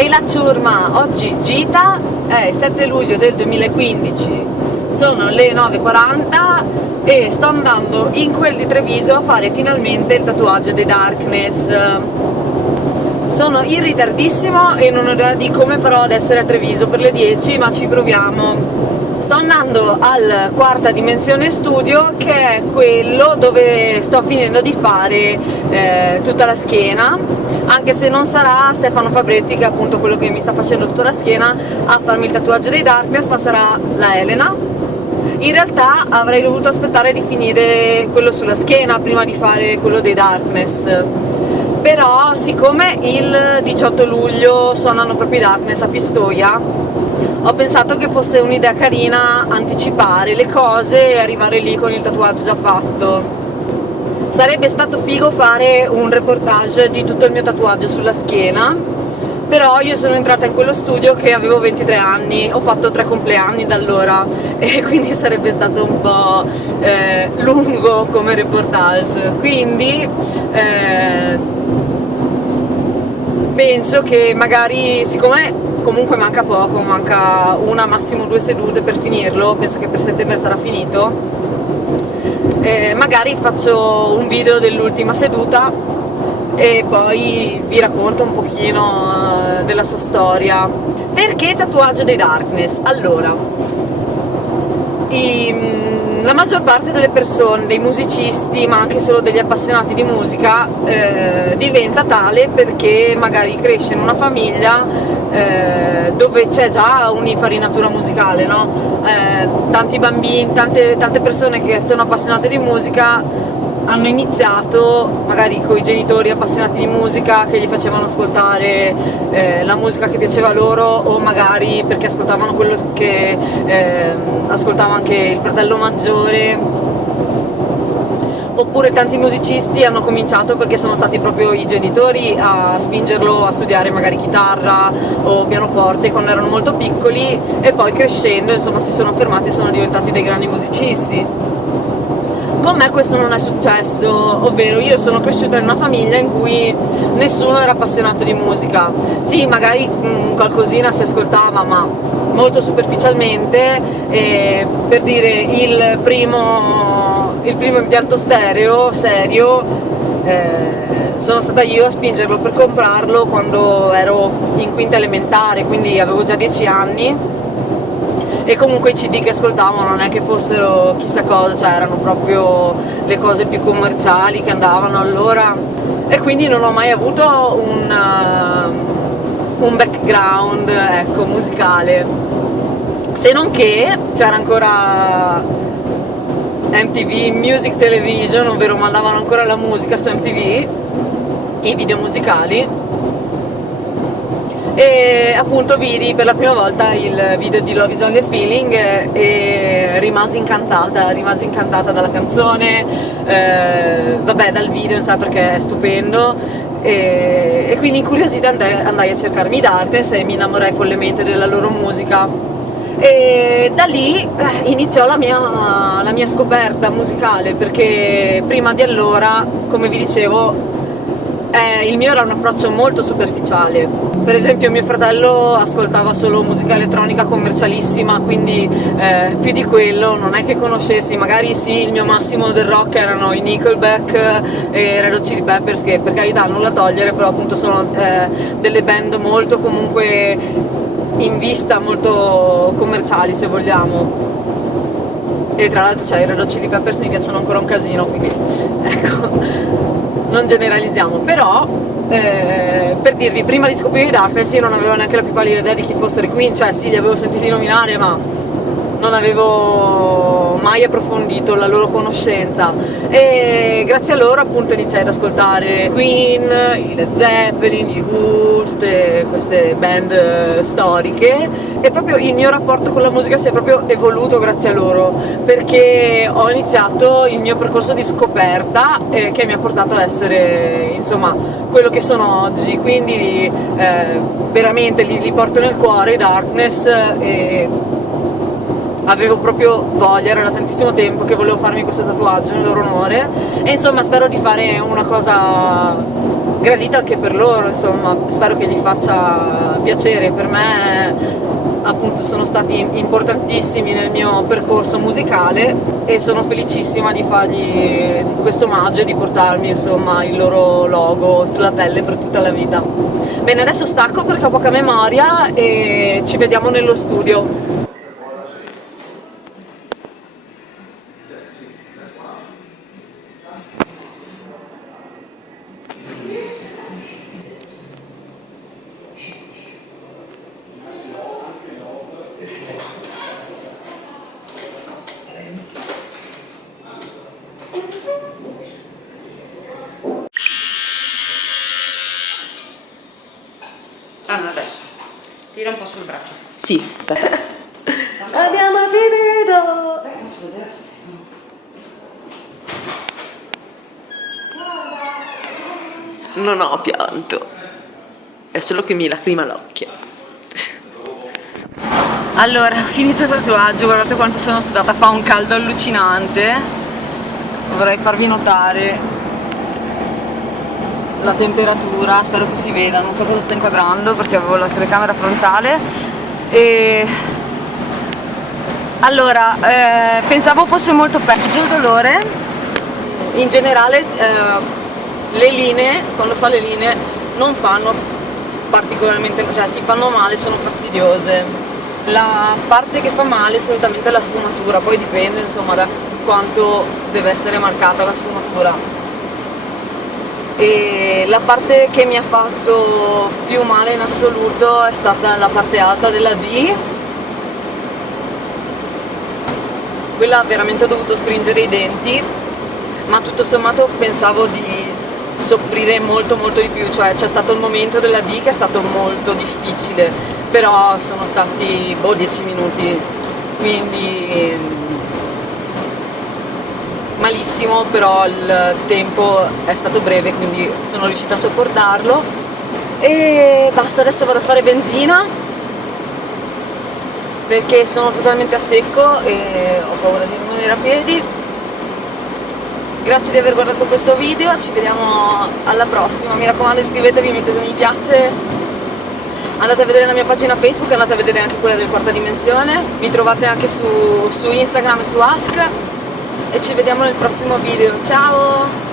Ehi la ciurma, oggi gita, è il 7 luglio del 2015, sono le 9:40 e sto andando in quel di Treviso a fare finalmente il tatuaggio dei Darkness. Sono in ritardissimo e non ho idea di come farò ad essere a Treviso per le 10, ma ci proviamo. Sto andando al Quarta Dimensione Studio, che è quello dove sto finendo di fare tutta la schiena, anche se non sarà Stefano Fabretti, che è appunto quello che mi sta facendo tutta la schiena, a farmi il tatuaggio dei Darkness, ma sarà la Elena. In realtà avrei dovuto aspettare di finire quello sulla schiena prima di fare quello dei Darkness, però siccome il 18 luglio suonano proprio i Darkness a Pistoia, ho pensato che fosse un'idea carina anticipare le cose e arrivare lì con il tatuaggio già fatto. Sarebbe stato figo fare un reportage di tutto il mio tatuaggio sulla schiena, però io sono entrata in quello studio che avevo 23 anni, ho fatto 3 compleanni da allora e quindi sarebbe stato un po' lungo come reportage, quindi penso che magari, siccome comunque manca poco, manca una massimo 2 sedute per finirlo, penso che per settembre sarà finito, magari faccio un video dell'ultima seduta e poi vi racconto un pochino della sua storia. Perché tatuaggio dei Darkness? Allora, la maggior parte delle persone, dei musicisti, ma anche solo degli appassionati di musica, diventa tale perché magari cresce in una famiglia dove c'è già un'infarinatura musicale, no? Tanti bambini, tante persone che sono appassionate di musica hanno iniziato magari con i genitori appassionati di musica che gli facevano ascoltare la musica che piaceva loro, o magari perché ascoltavano quello che ascoltava anche il fratello maggiore, oppure tanti musicisti hanno cominciato perché sono stati proprio i genitori a spingerlo a studiare magari chitarra o pianoforte quando erano molto piccoli, e poi crescendo insomma si sono fermati e sono diventati dei grandi musicisti. Con me questo non è successo, ovvero io sono cresciuta in una famiglia in cui nessuno era appassionato di musica. Sì, magari qualcosina si ascoltava, ma molto superficialmente. Per dire, il primo impianto stereo serio sono stata io a spingerlo per comprarlo quando ero in quinta elementare, quindi avevo già 10 anni. E comunque i CD che ascoltavo non è che fossero chissà cosa, cioè erano proprio le cose più commerciali che andavano allora, e quindi non ho mai avuto un background, ecco, musicale, se non che c'era ancora MTV Music Television, ovvero mandavano ancora la musica su MTV, i video musicali, e appunto vidi per la prima volta il video di Love Is Only a Feeling e rimasi incantata dalla canzone, vabbè, dal video, sai, perché è stupendo, e quindi incuriosita andai a cercarmi i Darkness e mi innamorai follemente della loro musica, e da lì iniziò la mia scoperta musicale, perché prima di allora, come vi dicevo, il mio era un approccio molto superficiale. Per esempio mio fratello ascoltava solo musica elettronica commercialissima, quindi più di quello non è che conoscessi. Magari sì, il mio massimo del rock erano i Nickelback e Red Hot Chili Peppers, che per carità nulla a togliere, però appunto sono delle band molto, comunque in vista, molto commerciali, se vogliamo. E tra l'altro, cioè, i Red Hot Chili Peppers mi piacciono ancora un casino, quindi ecco, non generalizziamo. Però per dirvi, prima di scoprire i Darkness io non avevo neanche la più pallida idea di chi fossero i Queen, cioè sì, li avevo sentiti nominare, ma non avevo mai approfondito la loro conoscenza, e grazie a loro appunto iniziai ad ascoltare Queen, i Led Zeppelin, i Who, tutte queste band storiche, e proprio il mio rapporto con la musica si è proprio evoluto grazie a loro, perché ho iniziato il mio percorso di scoperta che mi ha portato ad essere insomma quello che sono oggi, quindi veramente li porto nel cuore i Darkness, e avevo proprio voglia, era da tantissimo tempo che volevo farmi questo tatuaggio in loro onore, e insomma spero di fare una cosa gradito anche per loro, insomma, spero che gli faccia piacere. Per me appunto sono stati importantissimi nel mio percorso musicale e sono felicissima di fargli questo omaggio e di portarmi insomma il loro logo sulla pelle per tutta la vita. Bene, adesso stacco perché ho poca memoria e ci vediamo nello studio. Allora adesso tira un po' sul braccio. Sì. Abbiamo finito! Non ho pianto, è solo che mi lacrima l'occhio. Allora, ho finito il tatuaggio, guardate quanto sono sudata, fa un caldo allucinante. Vorrei farvi notare la temperatura, spero che si veda, non so cosa sto inquadrando perché avevo la telecamera frontale. E allora, pensavo fosse molto peggio il dolore. In generale le linee, quando fa le linee, non fanno particolarmente, cioè si fanno male, sono fastidiose. La parte che fa male solitamente è la sfumatura, poi dipende insomma da quanto deve essere marcata la sfumatura. E la parte che mi ha fatto più male in assoluto è stata la parte alta della D. Quella veramente ho dovuto stringere i denti, ma tutto sommato pensavo di soffrire molto di più, cioè c'è stato il momento della D che è stato molto difficile, però sono stati 10 minuti, quindi malissimo, però il tempo è stato breve, quindi sono riuscita a sopportarlo. E basta, adesso vado a fare benzina perché sono totalmente a secco e ho paura di rimanere a piedi. Grazie di aver guardato questo video, ci vediamo alla prossima, mi raccomando iscrivetevi, mettete mi piace, andate a vedere la mia pagina Facebook, andate a vedere anche quella del Quarta Dimensione, mi trovate anche su Instagram e su Ask e ci vediamo nel prossimo video, ciao!